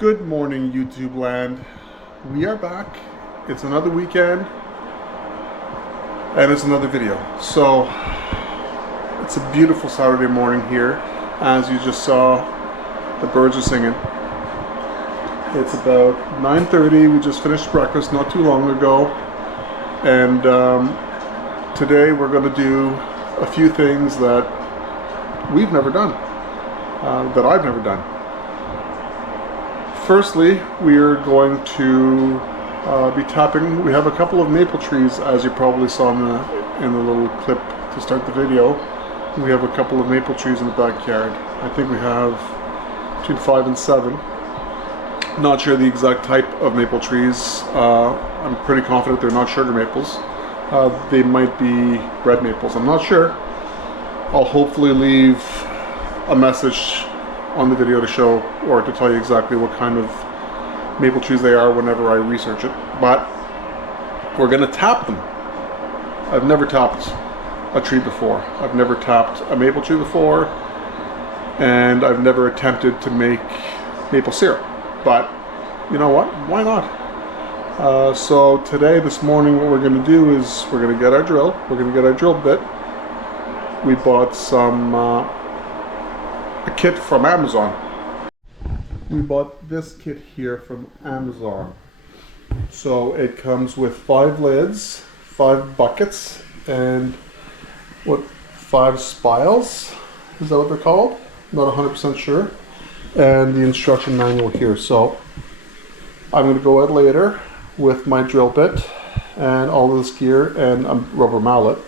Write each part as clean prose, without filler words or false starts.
Good morning, YouTube land. We are back. It's another weekend and it's another video. So it's a beautiful Saturday morning here. As you just saw, the birds are singing. It's about 9:30. We just finished breakfast not too long ago, and today we're going to do a few things that we've never done, that I've never done. Firstly, we are going to be tapping. We have a couple of maple trees, as you probably saw in the little clip to start the video. We have a couple of maple trees in the backyard. I think we have between 5 and 7. Not sure the exact type of maple trees. I'm pretty confident they're not sugar maples. They might be red maples. I'm not sure. I'll hopefully leave a message on the video to show or to tell you exactly what kind of maple trees they are whenever I research it. But we're going to tap them. I've never tapped a tree before. I've never tapped a maple tree before, and I've never attempted to make maple syrup. But you know what? Why not? So today, this morning, what we're going to do is we're going to get our drill. We're going to get our drill bit. We bought a kit from Amazon. We bought this kit here from Amazon. So it comes with 5 lids, 5 buckets, and 5 spiles? Is that what they're called? Not 100% sure. And the instruction manual here. So I'm going to go out later with my drill bit and all of this gear and a rubber mallet,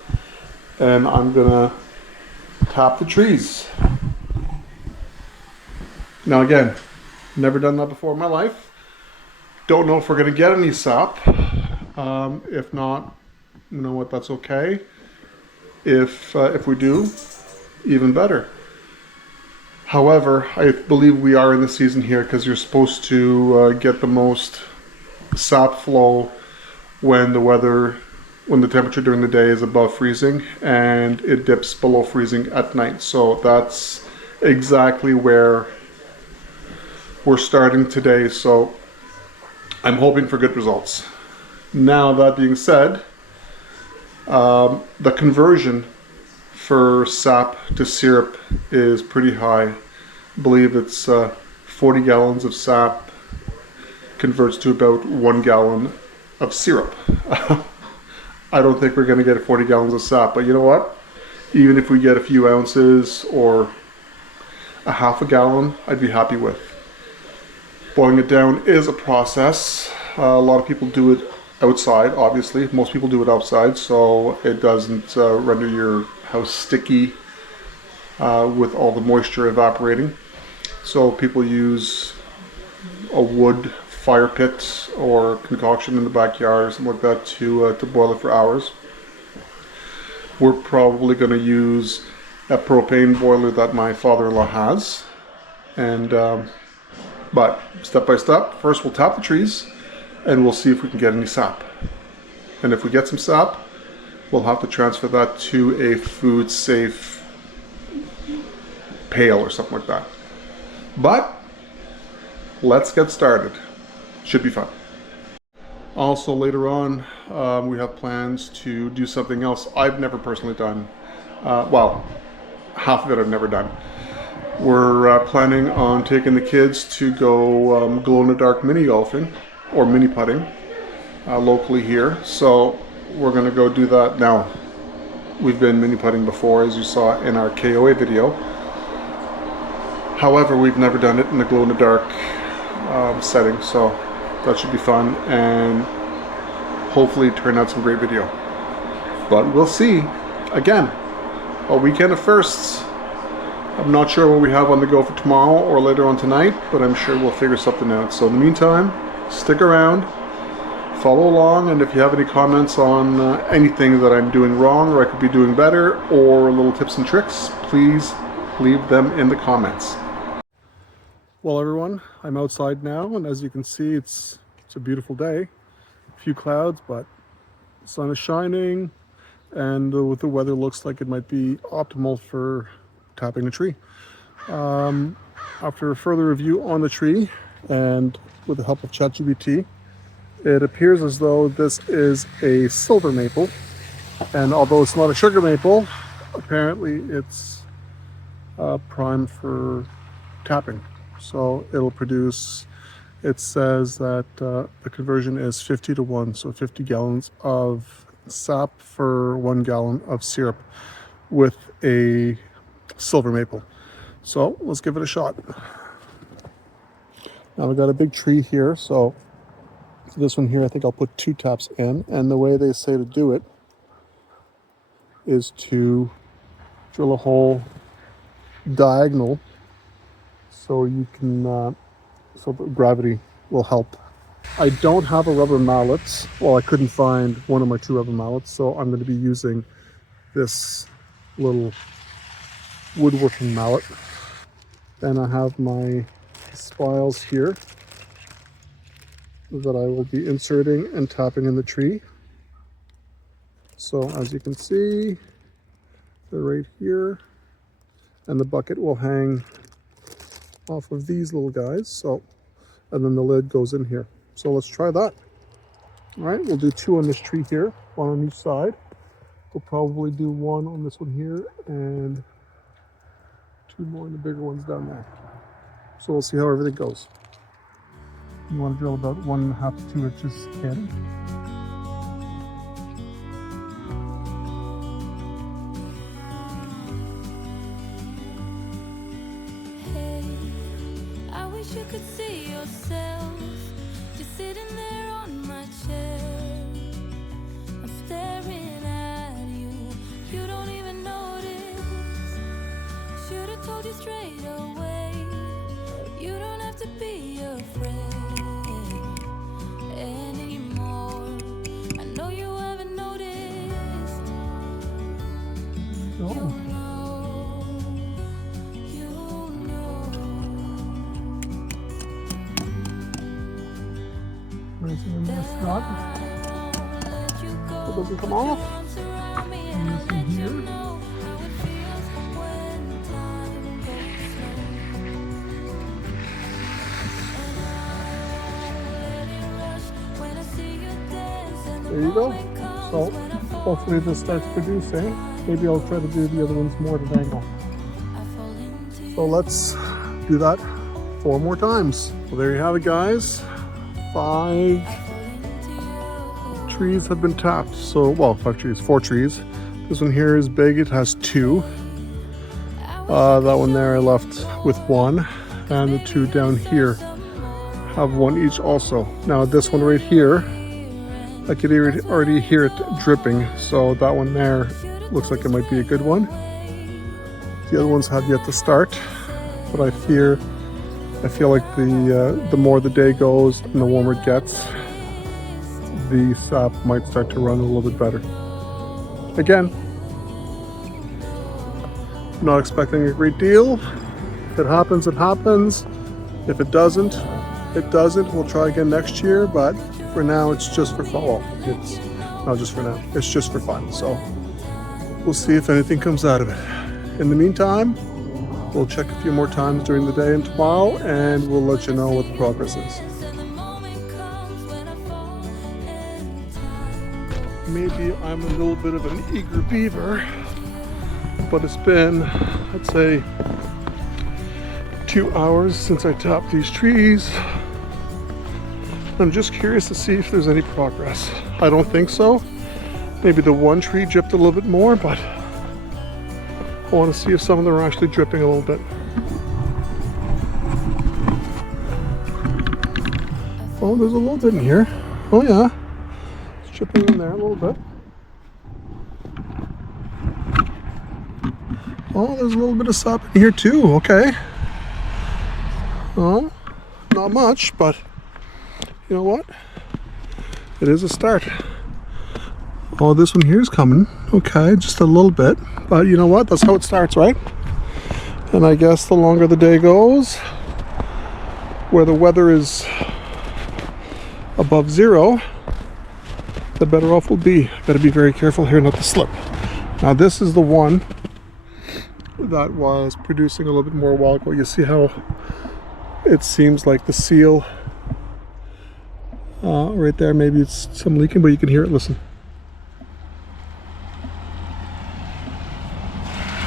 and I'm going to tap the trees. Now again, never done that before in my life. Don't know if we're going to get any sap. If not, you know what, that's okay. If we do, even better. However, I believe we are in the season here because you're supposed to get the most sap flow when the temperature during the day is above freezing and it dips below freezing at night. So that's exactly where we're starting today, so I'm hoping for good results. Now, that being said, the conversion for sap to syrup is pretty high. I believe it's 40 gallons of sap converts to about 1 gallon of syrup. I don't think we're going to get 40 gallons of sap, but you know what? Even if we get a few ounces or a half a gallon, I'd be happy with. Boiling it down is a process. A lot of people do it outside, obviously. Most people do it outside, so it doesn't render your house sticky with all the moisture evaporating. So people use a wood fire pit or concoction in the backyard or something like that to boil it for hours. We're probably going to use a propane boiler that my father-in-law has, and but step by step, first we'll tap the trees and we'll see if we can get any sap. And if we get some sap, we'll have to transfer that to a food safe pail or something like that. But let's get started. Should be fun. Also later on, we have plans to do something else I've never personally done. Well, half of it I've never done. We're planning on taking the kids to go glow-in-the-dark mini golfing or mini putting locally here. So we're going to go do that now. We've been mini putting before, as you saw in our KOA video. However, we've never done it in the glow-in-the-dark setting, so that should be fun and hopefully turn out some great video. But we'll see. Again, a weekend of firsts. I'm not sure what we have on the go for tomorrow or later on tonight, but I'm sure we'll figure something out. So in the meantime, stick around, follow along, and if you have any comments on anything that I'm doing wrong or I could be doing better, or little tips and tricks, please leave them in the comments. Well, everyone, I'm outside now, and as you can see, it's a beautiful day. A few clouds, but the sun is shining, and the weather looks like it might be optimal for tapping a tree. After a further review on the tree, and with the help of ChatGPT, it appears as though this is a silver maple. And although it's not a sugar maple, apparently it's primed for tapping. So it'll produce, it says that the conversion is 50 to 1, so 50 gallons of sap for 1 gallon of syrup with a silver maple. So let's give it a shot. Now we've got a big tree here, so this one here I think I'll put 2 taps in, and the way they say to do it is to drill a hole diagonal so you can so the gravity will help. I don't have a rubber mallet. Well, I couldn't find one of my 2 rubber mallets, so I'm going to be using this little woodworking mallet. Then I have my spiles here that I will be inserting and tapping in the tree. So as you can see, they're right here, and the bucket will hang off of these little guys. So, and then the lid goes in here. So let's try that. All right, we'll do 2 on this tree here, 1 on each side. We'll probably do 1 on this one here and 2 more in the bigger ones down there. So we'll see how everything goes. You want to drill about 1.5 to 2 inches in. You could see yourself just sitting there on my chair. I'm staring at you, you don't even notice. Should have told you straight away, you don't have to be afraid anymore. I know you haven't noticed. Oh. In this knot, it doesn't come off. And this one here. There you go. So hopefully this starts producing. Maybe I'll try to do the other ones more at an angle. So let's do that 4 more times. Well, there you have it, guys. 5 trees have been tapped. So, well, 5 trees, 4 trees. This one here is big, it has 2. That one there I left with 1. And the 2 down here have 1 each also. Now this one right here, I could already hear it dripping. So that one there looks like it might be a good one. The other ones have yet to start, but I feel like the more the day goes and the warmer it gets, the sap might start to run a little bit better. Again, not expecting a great deal. If it happens, it happens. If it doesn't, it doesn't. We'll try again next year, but for now it's just for fun. Well, it's not just for now, it's just for fun. So we'll see if anything comes out of it. In the meantime, we'll check a few more times during the day and tomorrow, and we'll let you know what the progress is. Maybe I'm a little bit of an eager beaver, but it's been, I'd say, 2 hours since I tapped these trees. I'm just curious to see if there's any progress. I don't think so. Maybe the one tree dripped a little bit more, but I want to see if some of them are actually dripping a little bit. Oh, there's a little bit in here. Oh yeah, it's dripping in there a little bit. Oh, there's a little bit of sap in here too. Okay. Oh, not much, but you know what? It is a start. Oh, this one here is coming. Okay, just a little bit. But you know what? That's how it starts, right? And I guess the longer the day goes, where the weather is above 0, the better off we'll be. Got to be very careful here not to slip. Now this is the one that was producing a little bit more a while ago. You see how it seems like the seal right there, maybe it's some leaking, but you can hear it. Listen.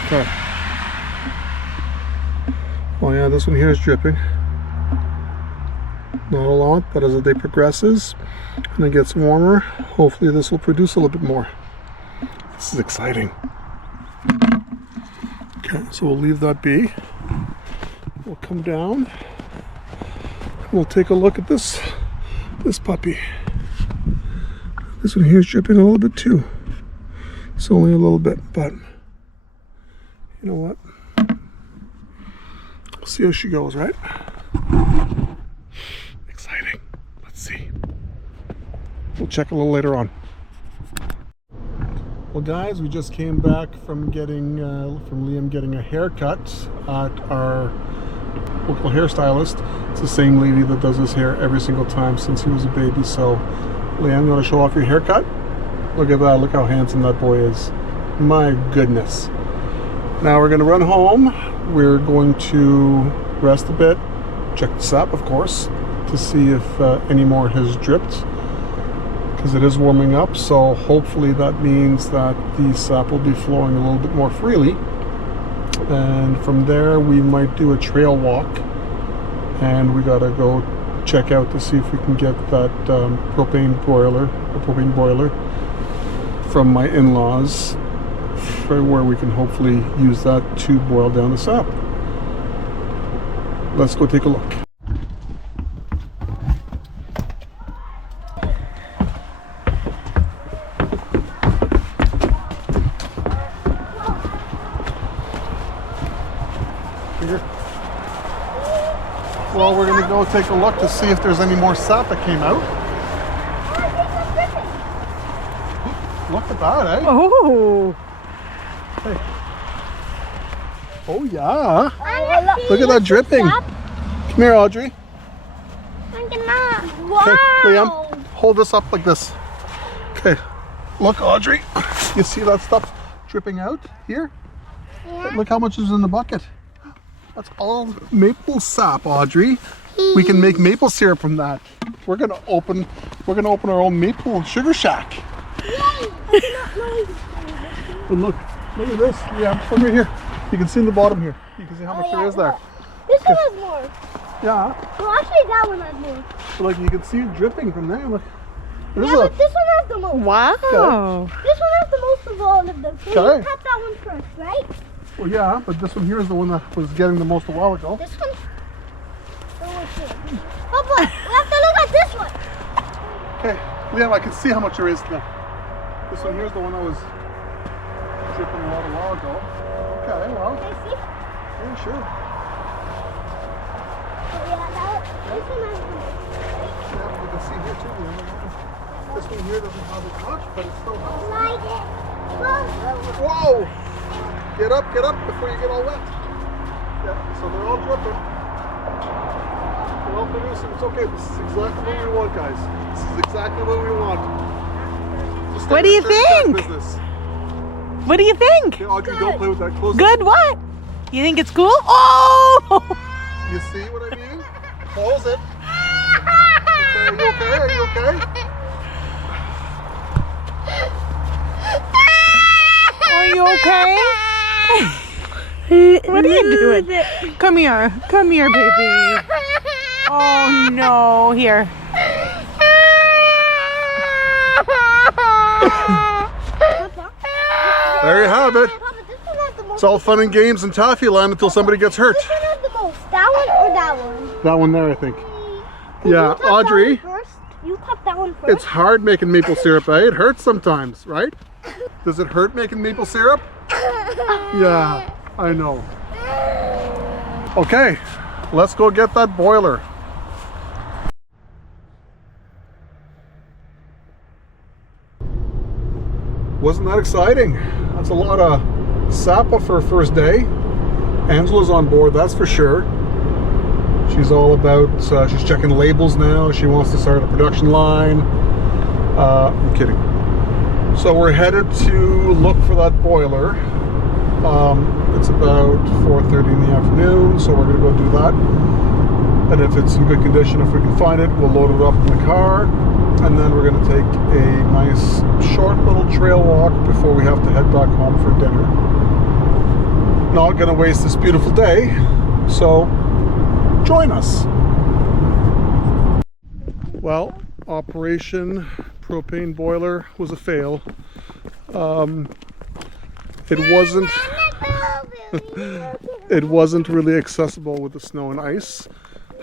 Okay. Oh yeah, this one here is dripping. Not a lot, but as the day progresses and it gets warmer, hopefully this will produce a little bit more. This is exciting. Okay, so we'll leave that be. We'll come down. We'll take a look at this puppy. This one here is dripping a little bit too. It's only a little bit, but you know what? We'll see how she goes, right? Exciting. Let's see. We'll check a little later on. Well, guys, we just came back from Liam getting a haircut at our local hairstylist. It's the same lady that does his hair every single time since he was a baby. So, Liam, you want to show off your haircut? Look at that. Look how handsome that boy is. My goodness. Now we're going to run home. We're going to rest a bit, check the sap, of course, to see if any more has dripped, because it is warming up. So hopefully that means that the sap will be flowing a little bit more freely, and from there we might do a trail walk, and we gotta go check out to see if we can get that propane boiler from my in-laws, for where we can hopefully use that to boil down the sap. Let's go take a look. Here. Well, we're gonna go take a look to see if there's any more sap that came out. Look at that, eh? Oh. Hey. Oh yeah. Look at that dripping. Come here, Audrey. Wow. Okay, Liam, hold this up like this. Okay. Look, Audrey. You see that stuff dripping out here? Yeah. Look how much is in the bucket. That's all maple sap, Audrey. We can make maple syrup from that. We're gonna open our own maple sugar shack. Yay! And look at this. Yeah, look right here. You can see in the bottom here. You can see how much there is there. This one has more. Yeah. Well, actually, that one has more. So like you can see it dripping from there. Look. There's Yeah, but this one has the most. Wow. This one has the most of all of them. So Okay. you tap that one first, right? Well, yeah, but this one here is the one that was getting the most a while ago. This one. Oh boy, we have to look at this one. Okay, Liam, I can see how much there is there. This one here is the one that was dripping a while ago. Okay, well, Can you see? yeah, sure. Oh, yeah, this one has the most. Yeah, you can see here too. Liam. This one here doesn't have as much, but it still has. Like it. Whoa! Get up before you get all wet. Yeah, so they're all dripping. They're all producing. It's okay. This is exactly what we want, guys. This is exactly what we want. Just What do you stay in that think? business. What do you think? Okay, Audrey, don't play with that. Close it. Good what? You think it's cool? Oh! You see what I mean? Close it. Okay, are you okay? Are you okay? Are you okay? What are you doing? Come here, baby. Oh no, here. There you have it. Papa, this one has the most. It's all fun and games in Taffy Land until somebody gets hurt. This one has the most. That one or that one? That one there, I think. You Yeah, tap that Audrey. one first. You tap that one first. It's hard making maple syrup, eh? It hurts sometimes, right? Does it hurt making maple syrup? Yeah, I know. Okay, let's go get that boiler. Wasn't that exciting? That's a lot of sapa for her first day. Angela's on board, that's for sure. She's all about, she's checking labels now. She wants to start a production line. I'm kidding. So we're headed to look for that boiler. It's about 4:30 in the afternoon, so we're gonna go do that. And if it's in good condition, if we can find it, we'll load it up in the car. And then we're going to take a nice short little trail walk before we have to head back home for dinner. Not going to waste this beautiful day, so join us. Well, Operation Propane Boiler was a fail. It wasn't really accessible with the snow and ice.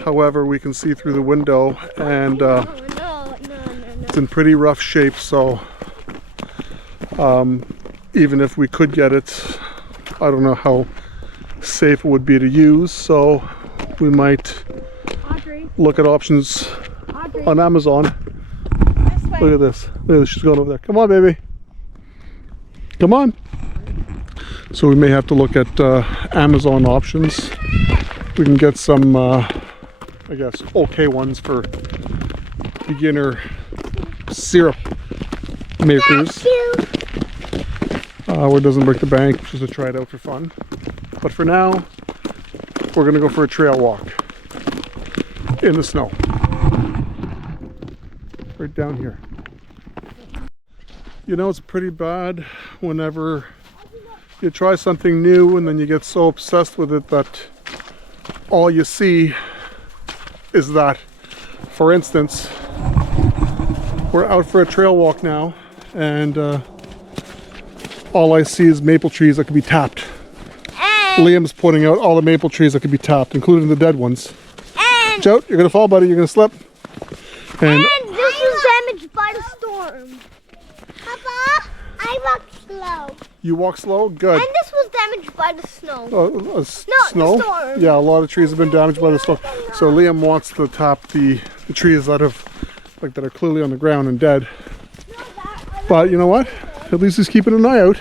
However, we can see through the window, and it's in pretty rough shape, so even if we could get it, I don't know how safe it would be to use, so we might look at options on Amazon. Look at this. Look at this. She's going over there. Come on, baby. Come on. So we may have to look at Amazon options. We can get some, I guess, okay ones for beginner syrup makers. Where it doesn't break the bank, just to try it out for fun. But for now, we're going to go for a trail walk in the snow. Right down here. You know, it's pretty bad whenever you try something new and then you get so obsessed with it that all you see is that. For instance, we're out for a trail walk now, and all I see is maple trees that could be tapped. Liam's pointing out all the maple trees that could be tapped, including the dead ones. Joe, you're gonna fall, buddy. You're gonna slip. And this was damaged by the storm. Papa, I walked slow. You walk slow? Good. And this was damaged by the snow. Snow? The storm. Yeah, a lot of trees have been damaged by the storm. So Liam wants to tap the trees that are clearly on the ground and dead. But you know what? At least he's keeping an eye out.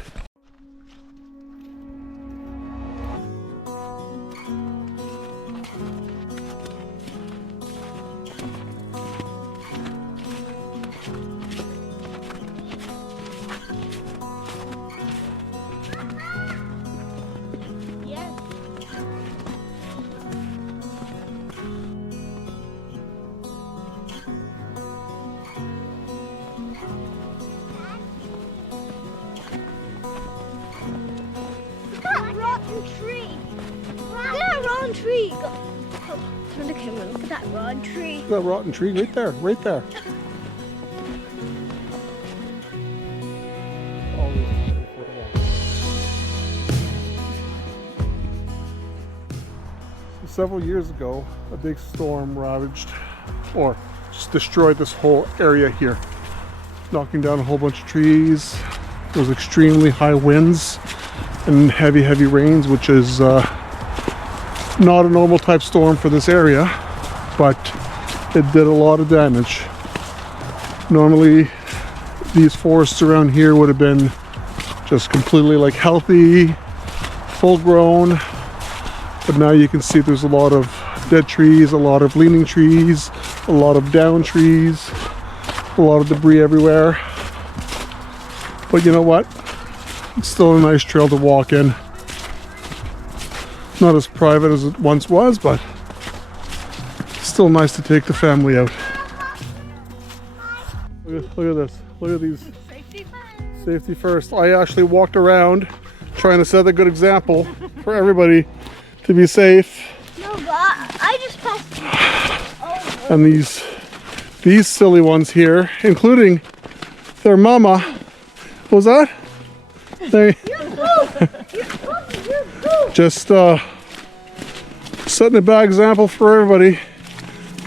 Tree. Turn the camera. Look at that rotten tree. That rotten tree right there, right there. Several years ago, a big storm ravaged, or just destroyed this whole area here, knocking down a whole bunch of trees. There was extremely high winds and heavy rains, which is not a normal type storm for this area, but it did a lot of damage. Normally these forests around here would have been just completely like healthy, full grown, but now you can see there's a lot of dead trees, a lot of leaning trees, a lot of down trees, a lot of debris everywhere. But you know what? It's still a nice trail to walk in. Not as private as it once was, but still nice to take the family out. Look at this. Look at these. Safety first. Safety first. I actually walked around trying to set a good example for everybody to be safe. No, but I just passed. And these silly ones here, including their mama. What was that? They just setting a bad example for everybody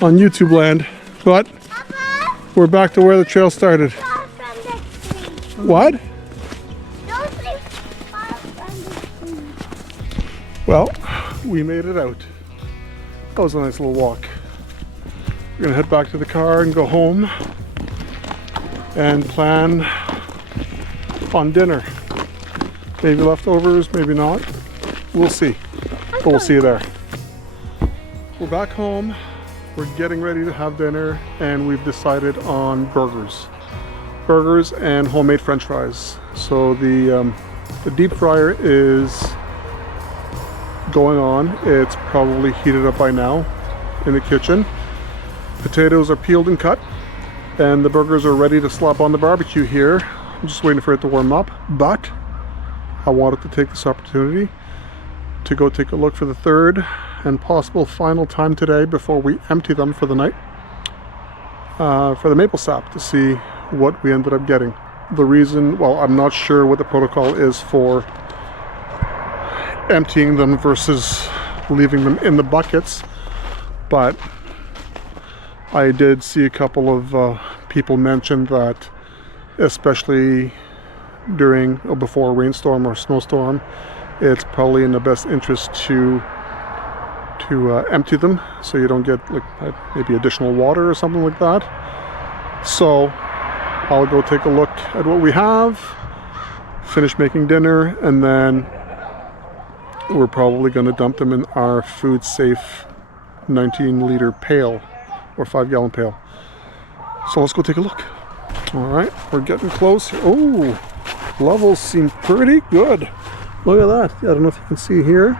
on YouTube land. But Papa, we're back to where the trail started. far from the tree. What? Don't say far from the tree. Well, we made it out. That was a nice little walk. We're gonna head back to the car and go home and plan on dinner. Maybe leftovers, maybe not. We'll see. But we'll see you there. We're back home. We're getting ready to have dinner, and we've decided on burgers. Burgers and homemade French fries. So the deep fryer is going on. It's probably heated up by now. in the kitchen. Potatoes are peeled and cut, and the burgers are ready to slap on the barbecue here. I'm just waiting for it to warm up, but I wanted to take this opportunity to go take a look for the third and possible final time today before we empty them for the night for the maple sap to see what we ended up getting. The reason, well, I'm not sure what the protocol is for emptying them versus leaving them in the buckets, but I did see a couple of people mention that, especially during or before a rainstorm or snowstorm, it's probably in the best interest to empty them so you don't get like maybe additional water or something like that. So I'll go take a look at what we have, finish making dinner, and then we're probably going to dump them in our food safe 19-liter pail or 5-gallon pail. So let's go take a look. All right, we're getting close. Oh, levels seem pretty good. Look at that. I don't know if you can see here.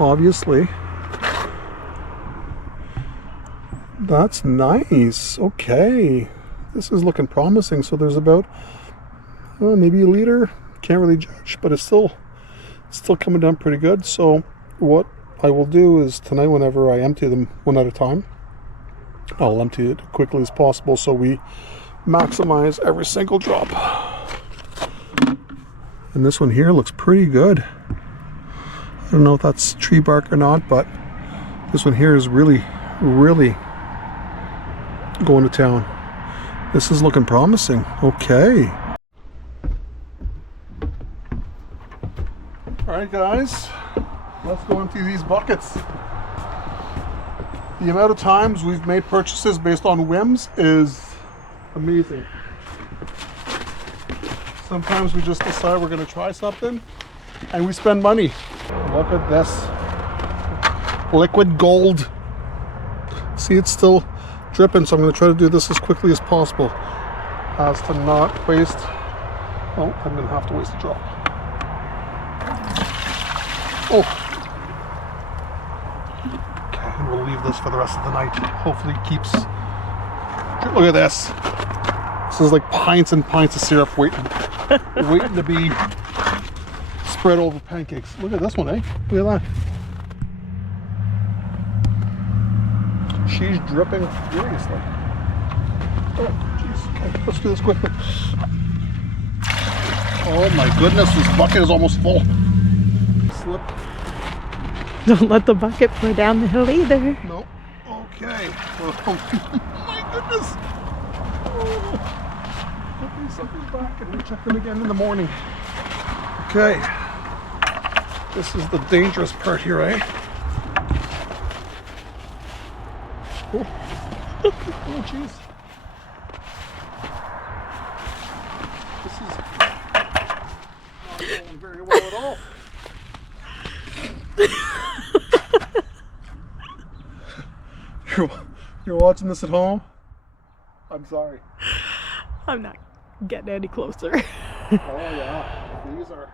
Obviously. That's nice. Okay. This is looking promising. So there's about maybe a liter. Can't really judge, but it's still coming down pretty good. So what I will do is tonight, whenever I empty them one at a time, I'll empty it as quickly as possible so we maximize every single drop. And this one here looks pretty good. I don't know if that's tree bark or not, but this one here is really going to town. This is looking promising. Okay. Alright guys, let's go empty these buckets. The amount of times we've made purchases based on whims is amazing. Sometimes we just decide we're going to try something and we spend money. Look at this. Liquid gold. See, it's still dripping, so I'm going to try to do this as quickly as possible as to not waste. Oh, I'm going to have to waste a drop. Oh. Okay, and we'll leave this for the rest of the night. Hopefully it keeps. Look at this. This is like pints and pints of syrup waiting to be spread over pancakes. Look at this one, eh? Look at that. She's dripping furiously. Oh, jeez. Okay, let's do this quickly. Oh my goodness, this bucket is almost full. Slip. Don't let the bucket pour down the hill either. No. Okay. Oh my goodness. Oh. Hopefully something's back and we'll check them again in the morning. Okay. This is the dangerous part here, eh? Oh, oh jeez. This is not going very well at all. You're watching this at home? I'm sorry. I'm not getting any closer. Oh yeah, these are.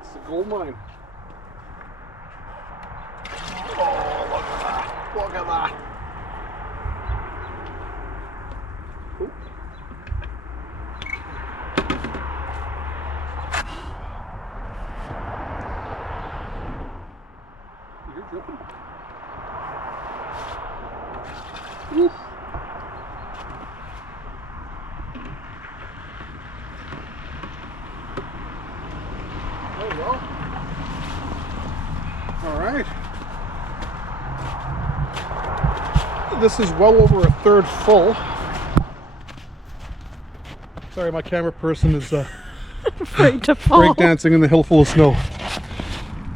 It's a gold mine. Oh, look at that! Look at that! Ooh. You're dripping. Ooh. Oh well. All right. This is well over a third full. Sorry, my camera person is Afraid to fall. breakdancing in the hill full of snow.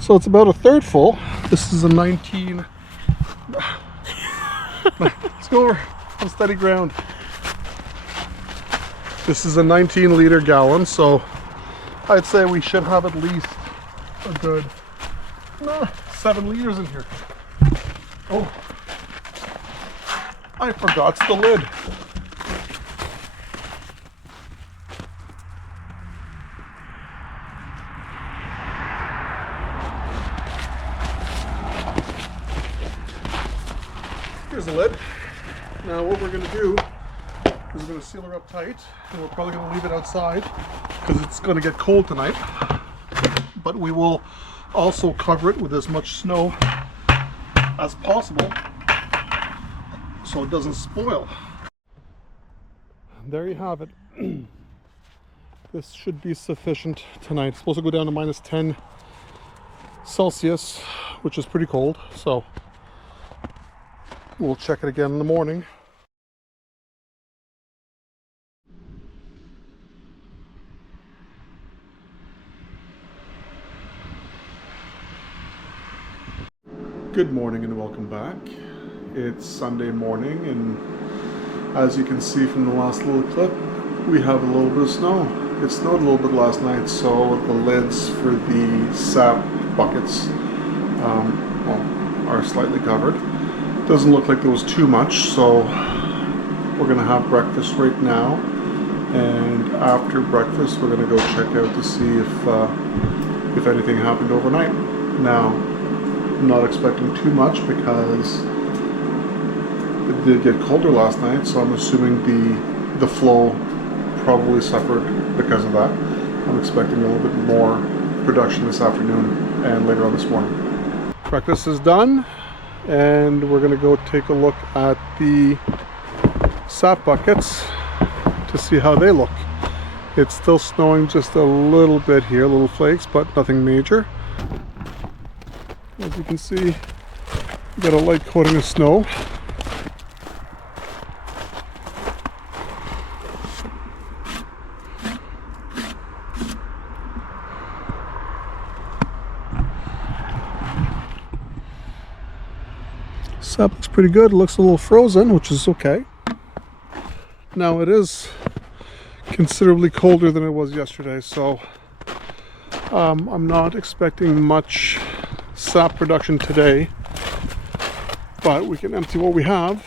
So it's about a third full. This is a 19. Let's go over on steady ground. This is a 19-liter gallon, so I'd say we should have at least a good 7 liters in here. Oh, I forgot the lid. Here's the lid. Now what we're going to do is we're going to seal her up tight, and we're probably going to leave it outside because it's going to get cold tonight. But we will also cover it with as much snow as possible so it doesn't spoil. There you have it. This should be sufficient tonight. It's supposed to go down to minus 10 Celsius, which is pretty cold, so we'll check it again in the morning. Good morning and welcome back. It's Sunday morning, and as you can see from the last little clip, we have a little bit of snow. It snowed a little bit last night, so the lids for the sap buckets are slightly covered. Doesn't look like there was too much, so we're gonna have breakfast right now, and after breakfast we're gonna go check out to see if anything happened overnight. Now, I'm not expecting too much because it did get colder last night, so I'm assuming the flow probably suffered because of that. I'm expecting a little bit more production this afternoon and later on this morning. Breakfast is done, and we're going to go take a look at the sap buckets to see how they look. It's still snowing just a little bit here, little flakes, but nothing major. As you can see, we got a light coating of snow. Sap looks pretty good. It looks a little frozen, which is okay. Now it is considerably colder than it was yesterday, so I'm not expecting much sap production today, but we can empty what we have.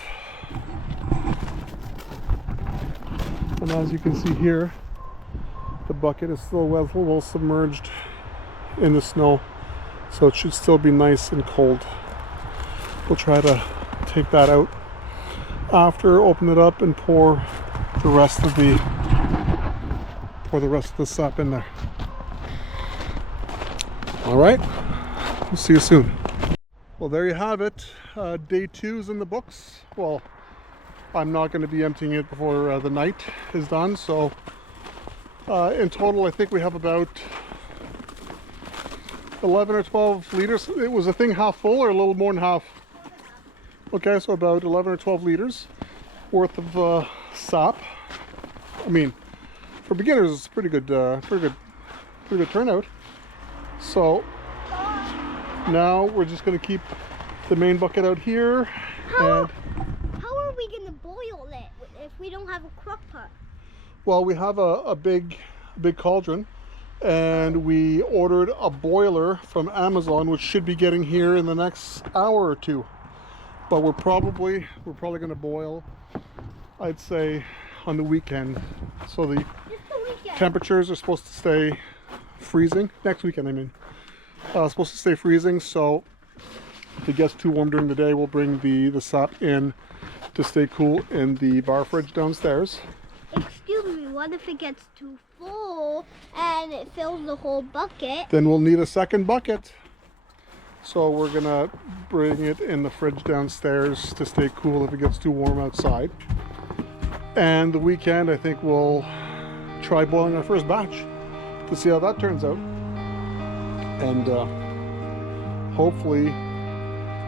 And as you can see here, the bucket is still well submerged in the snow, so it should still be nice and cold. We'll try to take that out after, open it up, and pour the rest of the sap in there. All right, we'll see you soon. Well, there you have it. Day 2's in the books. Well, I'm not going to be emptying it before the night is done. So in total, I think we have about 11 or 12 liters. It was a thing half full or a little more than half? Okay, so about 11 or 12 liters worth of sap. I mean, for beginners, it's pretty good turnout. So now we're just going to keep the main bucket out here. How are we going to boil it if we don't have a crock pot? Well, we have a big cauldron, and we ordered a boiler from Amazon, which should be getting here in the next hour or two. But we're probably going to boil, I'd say, on the weekend. So the temperatures are supposed to stay freezing. Next weekend, I mean. Supposed to stay freezing, so if it gets too warm during the day, we'll bring the sap in to stay cool in the bar fridge downstairs. Excuse me, what if it gets too full and it fills the whole bucket? Then we'll need a second bucket. So we're gonna bring it in the fridge downstairs to stay cool if it gets too warm outside. And the weekend, I think we'll try boiling our first batch to see how that turns out. And hopefully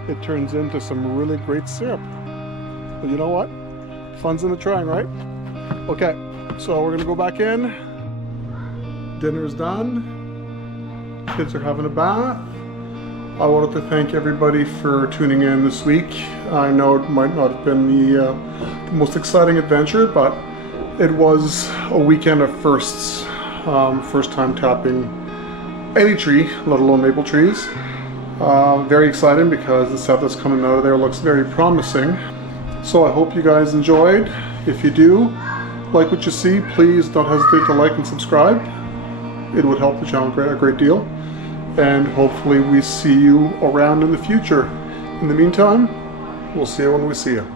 it turns into some really great syrup. But you know what? Fun's in the trying, right? Okay, so we're gonna go back in. Dinner's done. Kids are having a bath. I wanted to thank everybody for tuning in this week. I know it might not have been the most exciting adventure, but it was a weekend of firsts. First time tapping any tree, let alone maple trees. Very exciting because the stuff that's coming out of there looks very promising. So I hope you guys enjoyed. If you do like what you see, please don't hesitate to like and subscribe. It would help the channel a great deal. And hopefully we see you around in the future. In the meantime, We'll see you when we see you.